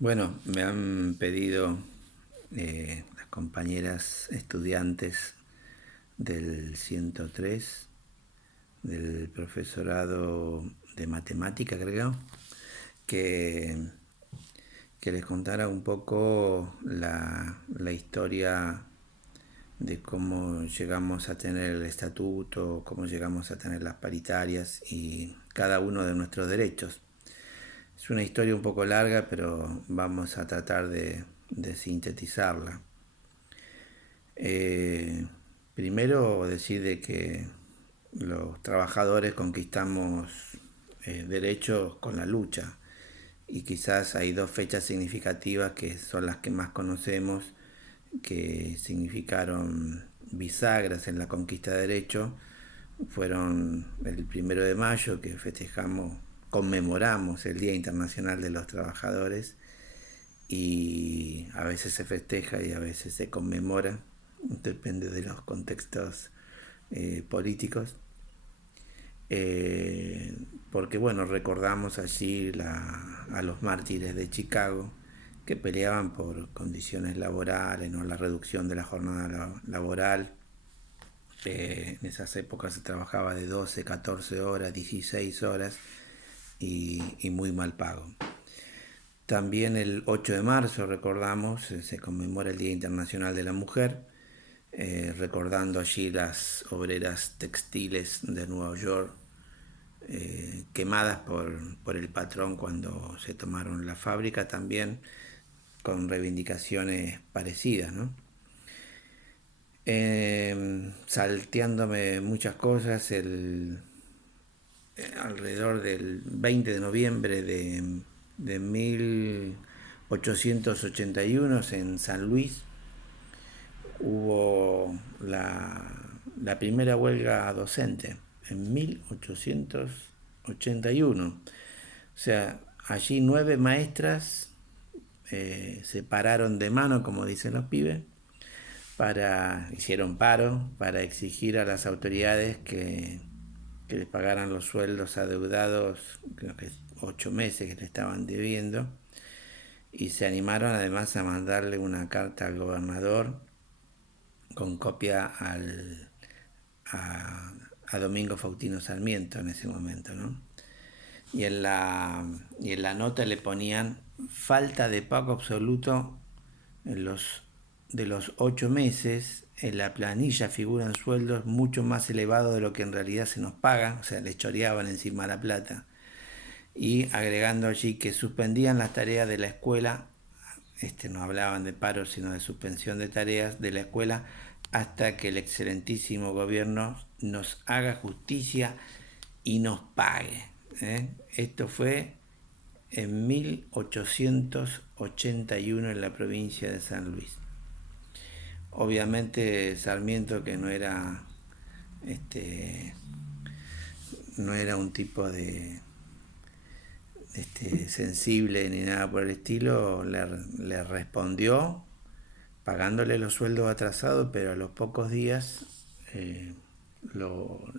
Bueno, me han pedido las compañeras estudiantes del 103, del profesorado de matemática, creo, que, que les contara un poco la historia de cómo llegamos a tener el estatuto, cómo llegamos a tener las paritarias y cada uno de nuestros derechos. Es una historia un poco larga, pero vamos a tratar de sintetizarla. Eh, Primero decir de que los trabajadores conquistamos derechos con la lucha, y quizás hay dos fechas significativas que son las que más conocemos, que significaron bisagras en la conquista de derechos. Fueron el 1 de mayo, que conmemoramos el Día Internacional de los Trabajadores, y a veces se festeja y a veces se conmemora, depende de los contextos políticos. Porque bueno, recordamos allí a los mártires de Chicago, que peleaban por condiciones laborales, ¿no? La reducción de la jornada laboral. En esas épocas se trabajaba de 12, 14 horas, 16 horas, y muy mal pago. También el 8 de marzo recordamos, se conmemora el Día Internacional de la Mujer, recordando allí las obreras textiles de Nueva York, quemadas por el patrón cuando se tomaron la fábrica, también con reivindicaciones parecidas, ¿no? Salteándome muchas cosas, alrededor del 20 de noviembre de 1881, en San Luis, hubo la primera huelga docente, en 1881. O sea, allí 9 maestras se pararon de mano, como dicen los pibes, hicieron paro para exigir a las autoridades que les pagaran los sueldos adeudados, creo que 8 meses que le estaban debiendo, y se animaron además a mandarle una carta al gobernador con copia a, a Domingo Faustino Sarmiento en ese momento, ¿no? Y en la nota le ponían: falta de pago absoluto en de los 8 meses. En la planilla figuran sueldos mucho más elevados de lo que en realidad se nos paga, o sea, les choreaban encima la plata. Y agregando allí que suspendían las tareas de la escuela, no hablaban de paro sino de suspensión de tareas de la escuela, hasta que el excelentísimo gobierno nos haga justicia y nos pague. Esto fue en 1881 en la provincia de San Luis. Obviamente Sarmiento, que este, no era un tipo de sensible ni nada por el estilo, le respondió pagándole los sueldos atrasados, pero a los pocos días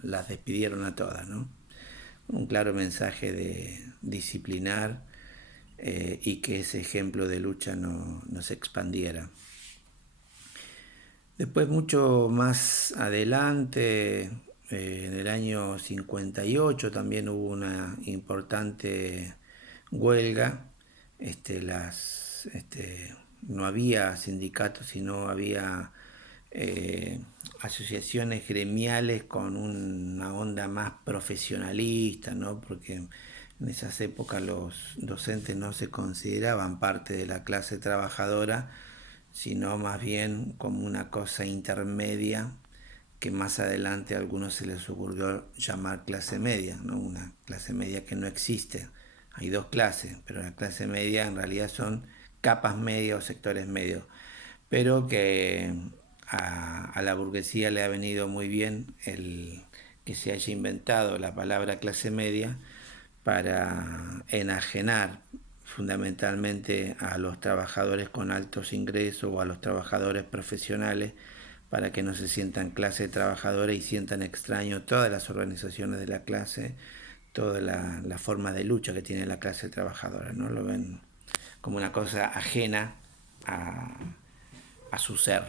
las despidieron a todas, ¿no? Un claro mensaje de disciplinar, y que ese ejemplo de lucha no se expandiera. Después, mucho más adelante, en el año 58, también hubo una importante huelga. No había sindicatos, sino había asociaciones gremiales con una onda más profesionalista, ¿no? Porque en esas épocas los docentes no se consideraban parte de la clase trabajadora, sino más bien como una cosa intermedia, que más adelante a algunos se les ocurrió llamar clase media, ¿no? Una clase media que no existe. Hay dos clases, pero la clase media en realidad son capas medias o sectores medios, pero que a la burguesía le ha venido muy bien el que se haya inventado la palabra clase media para enajenar fundamentalmente a los trabajadores con altos ingresos o a los trabajadores profesionales, para que no se sientan clase trabajadora y sientan extraño todas las organizaciones de la clase, toda la forma de lucha que tiene la clase trabajadora, ¿no? Lo ven como una cosa ajena a, a su ser.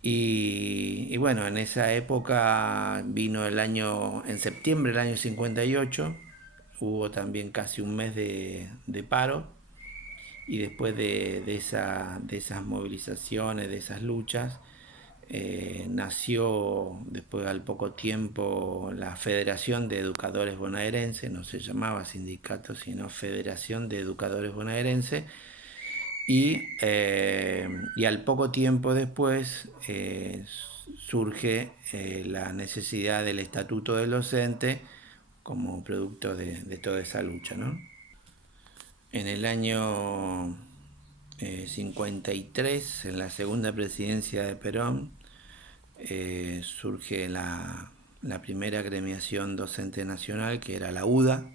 Y bueno, en esa época vino en septiembre del año 58, hubo también casi un mes de paro, y después de esas movilizaciones, de esas luchas, nació después al poco tiempo la Federación de Educadores Bonaerenses, no se llamaba sindicato sino Federación de Educadores Bonaerenses, y al poco tiempo después surge la necesidad del estatuto del docente como producto de toda esa lucha, ¿no? En el año 53, en la segunda presidencia de Perón, surge la primera agremiación docente nacional, que era la UDA,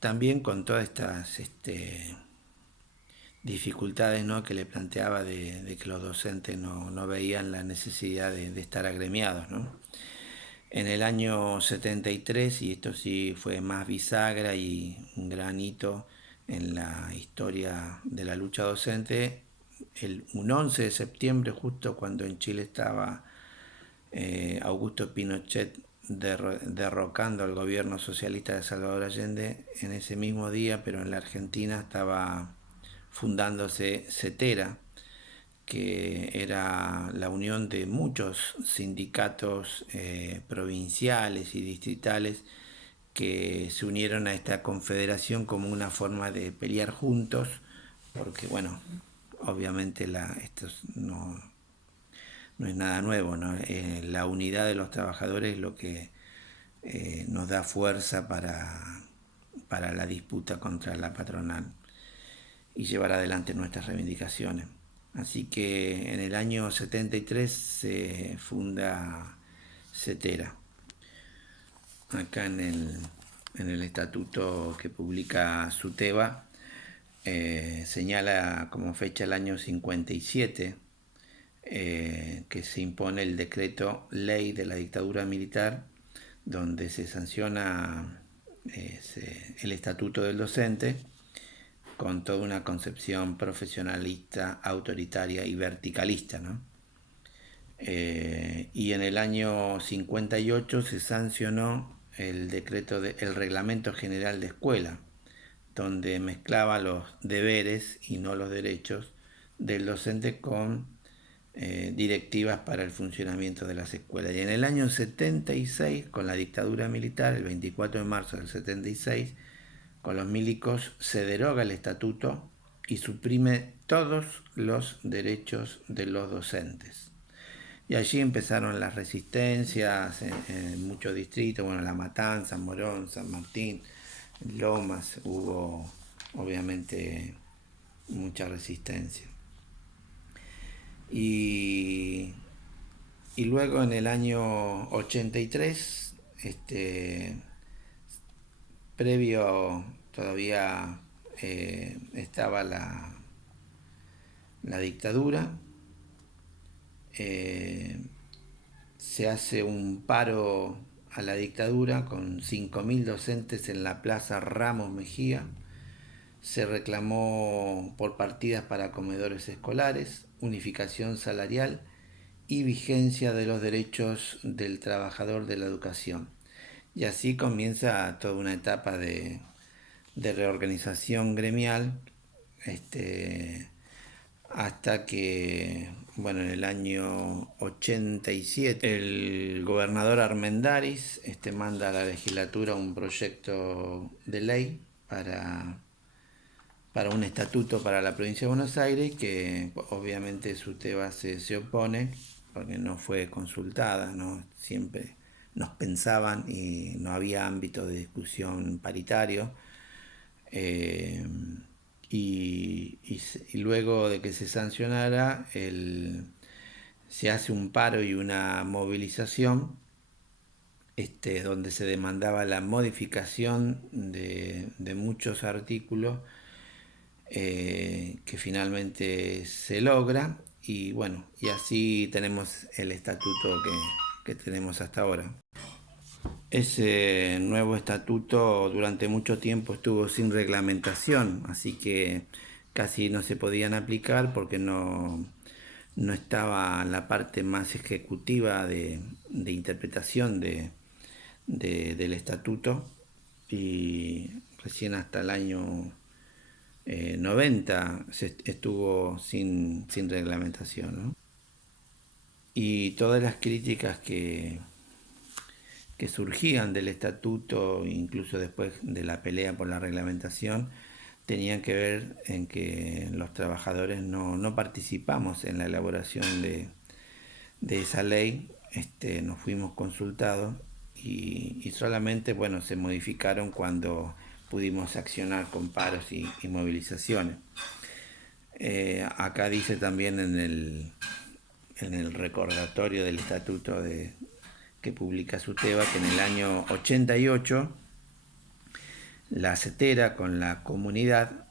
también con todas estas dificultades, ¿no?, que le planteaba de que los docentes no veían la necesidad de estar agremiados, ¿no? En el año 73, y esto sí fue más bisagra y un gran hito en la historia de la lucha docente, un 11 de septiembre, justo cuando en Chile estaba Augusto Pinochet derrocando al gobierno socialista de Salvador Allende, en ese mismo día, pero en la Argentina, estaba fundándose CETERA, que era la unión de muchos sindicatos provinciales y distritales que se unieron a esta confederación como una forma de pelear juntos, porque bueno, obviamente esto no es nada nuevo, ¿no? La unidad de los trabajadores es lo que nos da fuerza para la disputa contra la patronal y llevar adelante nuestras reivindicaciones. Así que en el año 73 se funda CETERA. Acá en el estatuto que publica SUTEBA señala como fecha el año 57, que se impone el decreto ley de la dictadura militar, donde se sanciona el estatuto del docente, con toda una concepción profesionalista, autoritaria y verticalista, ¿no? Y en el año 58 se sancionó el Reglamento General de Escuela, donde mezclaba los deberes y no los derechos del docente con directivas para el funcionamiento de las escuelas. Y en el año 76, con la dictadura militar, el 24 de marzo del 76, con los milicos, se deroga el estatuto y suprime todos los derechos de los docentes. Y allí empezaron las resistencias en muchos distritos, bueno, La Matanza, Morón, San Martín, Lomas, hubo obviamente mucha resistencia. Y luego en el año 83, previo todavía estaba la dictadura, se hace un paro a la dictadura con 5.000 docentes en la Plaza Ramos Mejía. Se reclamó por partidas para comedores escolares, unificación salarial y vigencia de los derechos del trabajador de la educación. Y así comienza toda una etapa de reorganización gremial, hasta que, bueno, en el año 87 el gobernador Armendáriz manda a la legislatura un proyecto de ley para un estatuto para la provincia de Buenos Aires, que obviamente SUTEBA se opone porque no fue consultada, ¿no? Siempre nos pensaban y no había ámbito de discusión paritario. Y luego de que se sancionara, se hace un paro y una movilización, donde se demandaba la modificación de muchos artículos, que finalmente se logra, y bueno, y así tenemos el estatuto que tenemos hasta ahora. Ese nuevo estatuto durante mucho tiempo estuvo sin reglamentación, así que casi no se podían aplicar porque no estaba la parte más ejecutiva de interpretación del estatuto, y recién hasta el año 90 estuvo sin reglamentación, ¿no? Y todas las críticas que surgían del estatuto, incluso después de la pelea por la reglamentación, tenían que ver en que los trabajadores no participamos en la elaboración de esa ley. Nos fuimos consultados y solamente, bueno, se modificaron cuando pudimos accionar con paros y movilizaciones. Acá dice también en el recordatorio del estatuto que publica SUTEBA que en el año 88 la CETERA con la comunidad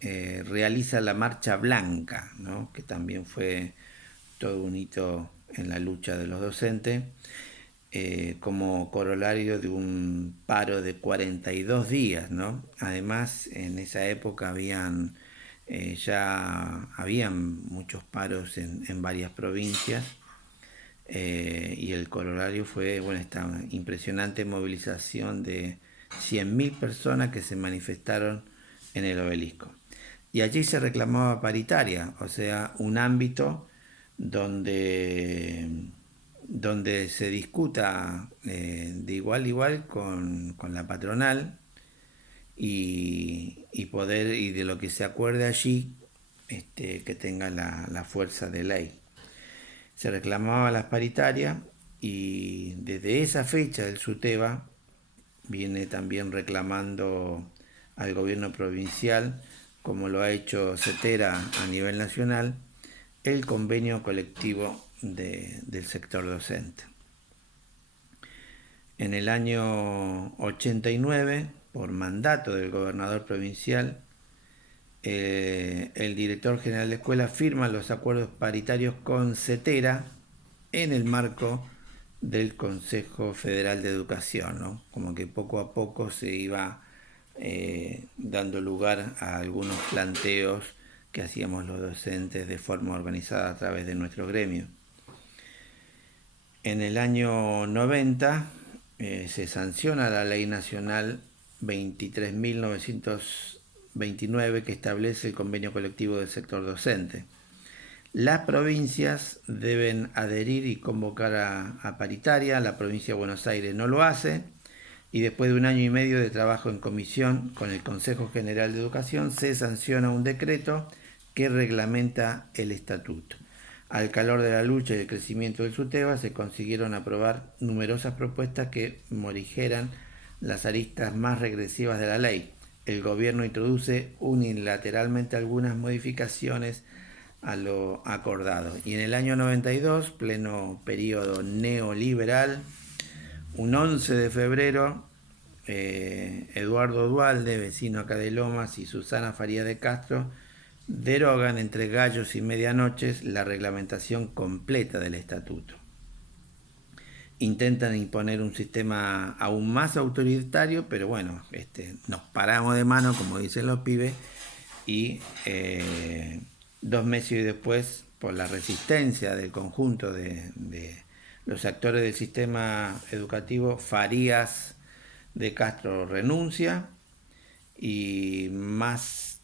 realiza la Marcha Blanca, ¿no? Que también fue todo un hito en la lucha de los docentes, como corolario de un paro de 42 días, ¿no? Además, en esa época ya habían muchos paros en varias provincias, y el corolario fue, bueno, esta impresionante movilización de 100.000 personas que se manifestaron en el Obelisco. Y allí se reclamaba paritaria, o sea, un ámbito donde, donde se discuta de igual a igual con la patronal, y de lo que se acuerde allí, que tenga la fuerza de ley. Se reclamaba las paritarias, y desde esa fecha el SUTEBA viene también reclamando al gobierno provincial, como lo ha hecho CETERA a nivel nacional, el convenio colectivo del sector docente. En el año 89, por mandato del gobernador provincial, el director general de escuela firma los acuerdos paritarios con CETERA en el marco del Consejo Federal de Educación, ¿no? Como que poco a poco se iba dando lugar a algunos planteos que hacíamos los docentes de forma organizada a través de nuestro gremio. En el año 90 se sanciona la Ley Nacional 23.929 que establece el convenio colectivo del sector docente. Las provincias deben adherir y convocar a paritaria. La provincia de Buenos Aires no lo hace, y después de 1 año y medio de trabajo en comisión con el Consejo General de Educación se sanciona un decreto que reglamenta el estatuto. Al calor de la lucha y el crecimiento del SUTEBA se consiguieron aprobar numerosas propuestas que morigeran las aristas más regresivas de la ley. El gobierno introduce unilateralmente algunas modificaciones a lo acordado. Y en el año 92, pleno periodo neoliberal, un 11 de febrero, Eduardo Duhalde, vecino acá de Lomas, y Susana Faría de Castro derogan entre gallos y medianoches la reglamentación completa del estatuto. Intentan imponer un sistema aún más autoritario, pero bueno, nos paramos de mano, como dicen los pibes, y 2 meses después, por la resistencia del conjunto de los actores del sistema educativo, Farías de Castro renuncia, y meses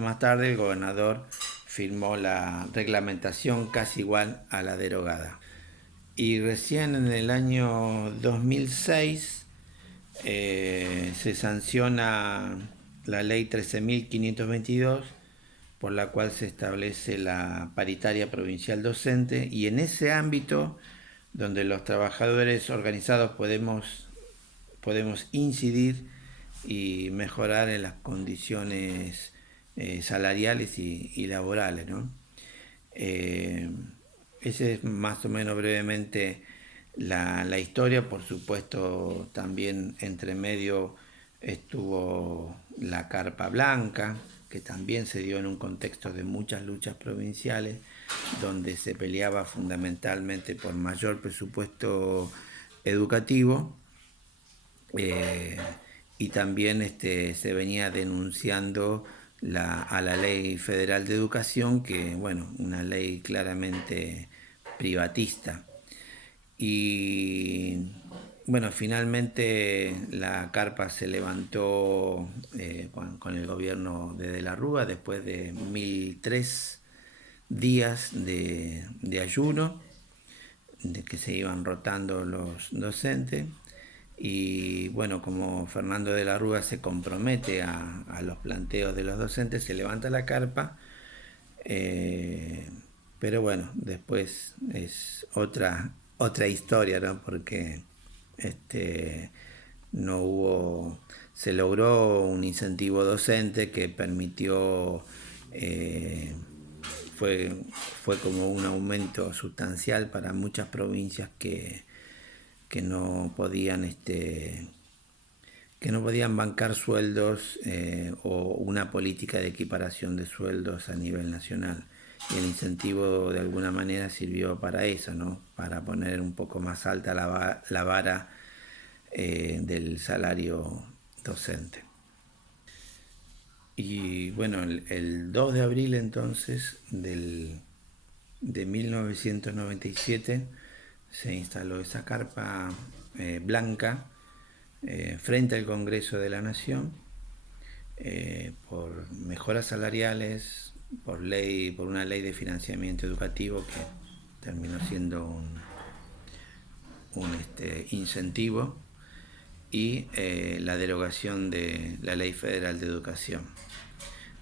más tarde, el gobernador firmó la reglamentación casi igual a la derogada. Y recién en el año 2006 se sanciona la ley 13.522, por la cual se establece la paritaria provincial docente, y en ese ámbito donde los trabajadores organizados podemos incidir y mejorar en las condiciones salariales y laborales, ¿no? Ese es más o menos brevemente la historia. Por supuesto, también entre medio estuvo la Carpa Blanca, que también se dio en un contexto de muchas luchas provinciales, donde se peleaba fundamentalmente por mayor presupuesto educativo, eh, y también se venía denunciando a la Ley Federal de Educación, que, bueno, una ley claramente privatista. Y bueno, finalmente la carpa se levantó con el gobierno de la Rúa después de 1003 días de ayuno, de que se iban rotando los docentes. Y bueno, como Fernando de la Rúa se compromete a los planteos de los docentes, se levanta la carpa. eh, pero bueno, después es otra historia, ¿no? Porque este, no hubo, se logró un incentivo docente que permitió, eh, fue, fue como un aumento sustancial para muchas provincias que no podían que no podían bancar sueldos o una política de equiparación de sueldos a nivel nacional. Y el incentivo de alguna manera sirvió para eso, ¿no? Para poner un poco más alta la vara del salario docente. Y bueno, el 2 de abril entonces de 1997 se instaló esa carpa blanca frente al Congreso de la Nación por mejoras salariales, por una ley de financiamiento educativo que terminó siendo un incentivo y la derogación de la Ley Federal de Educación.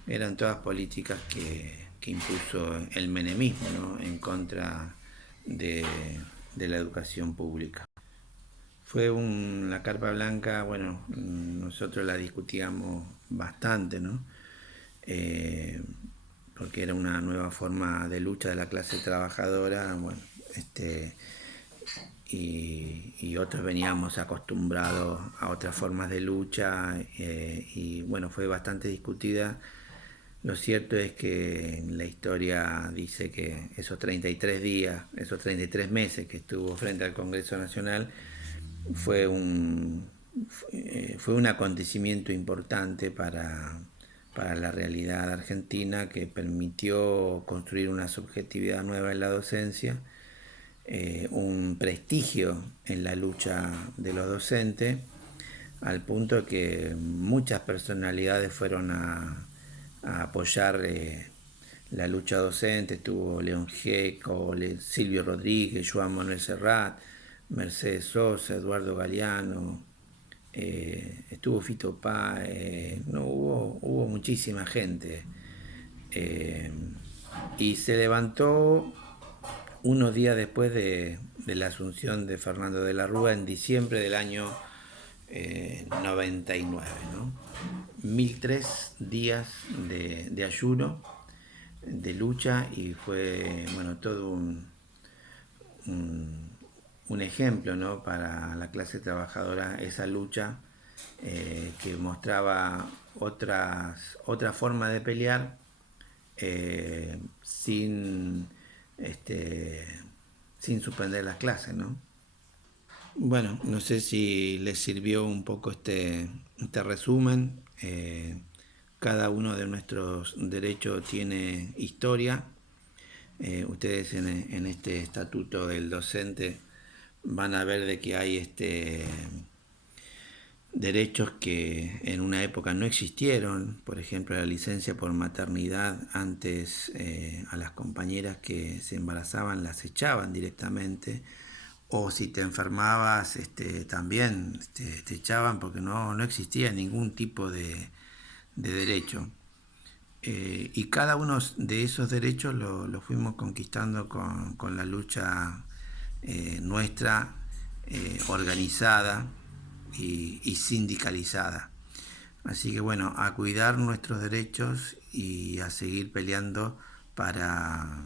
Eran todas políticas que impuso el menemismo, ¿no? En contra de, de la educación pública. La carpa blanca, bueno, nosotros la discutíamos bastante, ¿no? Eh, porque era una nueva forma de lucha de la clase trabajadora, bueno, y otros veníamos acostumbrados a otras formas de lucha, y bueno, fue bastante discutida. Lo cierto es que la historia dice que esos 33 días, esos 33 meses que estuvo frente al Congreso Nacional, fue fue un acontecimiento importante para la realidad argentina, que permitió construir una subjetividad nueva en la docencia, un prestigio en la lucha de los docentes, al punto que muchas personalidades fueron a apoyar la lucha docente. Estuvo León Gieco, Silvio Rodríguez, Joan Manuel Serrat, Mercedes Sosa, Eduardo Galeano, estuvo Fito Páez, no, hubo muchísima gente. Eh, y se levantó unos días después de la asunción de Fernando de la Rúa en diciembre del año 99, ¿no? 1003 días de ayuno, de lucha, y fue, bueno, todo un, un ejemplo, ¿no? Para la clase trabajadora, esa lucha que mostraba otra forma de pelear, sin, este, sin suspender las clases, ¿no? Bueno, no sé si les sirvió un poco este resumen. Cada uno de nuestros derechos tiene historia. Ustedes en este estatuto del docente van a ver de que hay derechos que en una época no existieron. Por ejemplo, la licencia por maternidad. Antes a las compañeras que se embarazaban las echaban directamente, o si te enfermabas también te echaban, porque no existía ningún tipo de derecho. Y cada uno de esos derechos lo fuimos conquistando con la lucha nuestra, organizada y sindicalizada. Así que bueno, a cuidar nuestros derechos y a seguir peleando para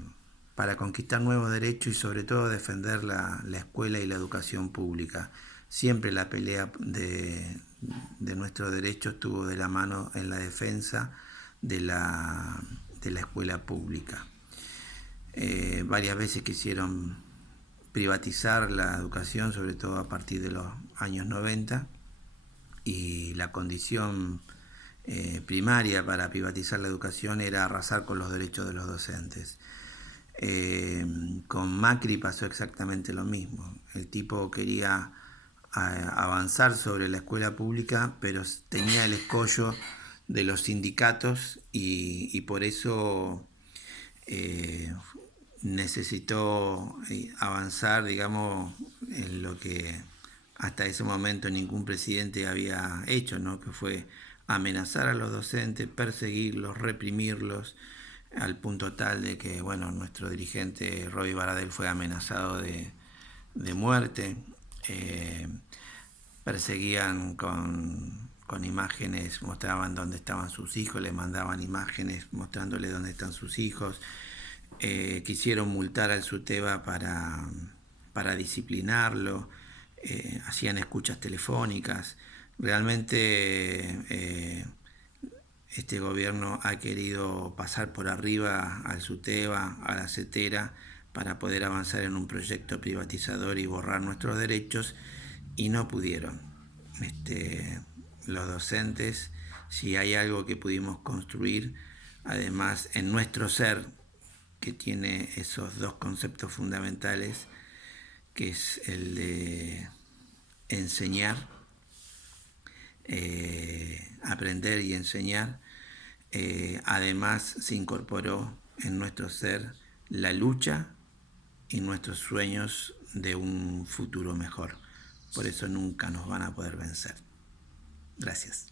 conquistar nuevos derechos, y sobre todo defender la escuela y la educación pública. Siempre la pelea de nuestros derechos estuvo de la mano en la defensa de la escuela pública. Varias veces quisieron privatizar la educación, sobre todo a partir de los años 90, y la condición primaria para privatizar la educación era arrasar con los derechos de los docentes. Con Macri pasó exactamente lo mismo. El tipo quería avanzar sobre la escuela pública, pero tenía el escollo de los sindicatos y por eso eh, necesitó avanzar, digamos, en lo que hasta ese momento ningún presidente había hecho, ¿no? Que fue amenazar a los docentes, perseguirlos, reprimirlos, al punto tal de que, bueno, nuestro dirigente Roy Baradel fue amenazado de muerte. Eh, Perseguían con imágenes, mostraban dónde estaban sus hijos, le mandaban imágenes mostrándole dónde están sus hijos. Quisieron multar al SUTEBA para disciplinarlo, hacían escuchas telefónicas. Realmente este gobierno ha querido pasar por arriba al SUTEBA, a la CETERA, para poder avanzar en un proyecto privatizador y borrar nuestros derechos, y no pudieron. Los docentes, si hay algo que pudimos construir, además en nuestro ser, que tiene esos dos conceptos fundamentales, que es el de enseñar, aprender y enseñar. Además se incorporó en nuestro ser la lucha y nuestros sueños de un futuro mejor. Por eso nunca nos van a poder vencer. Gracias.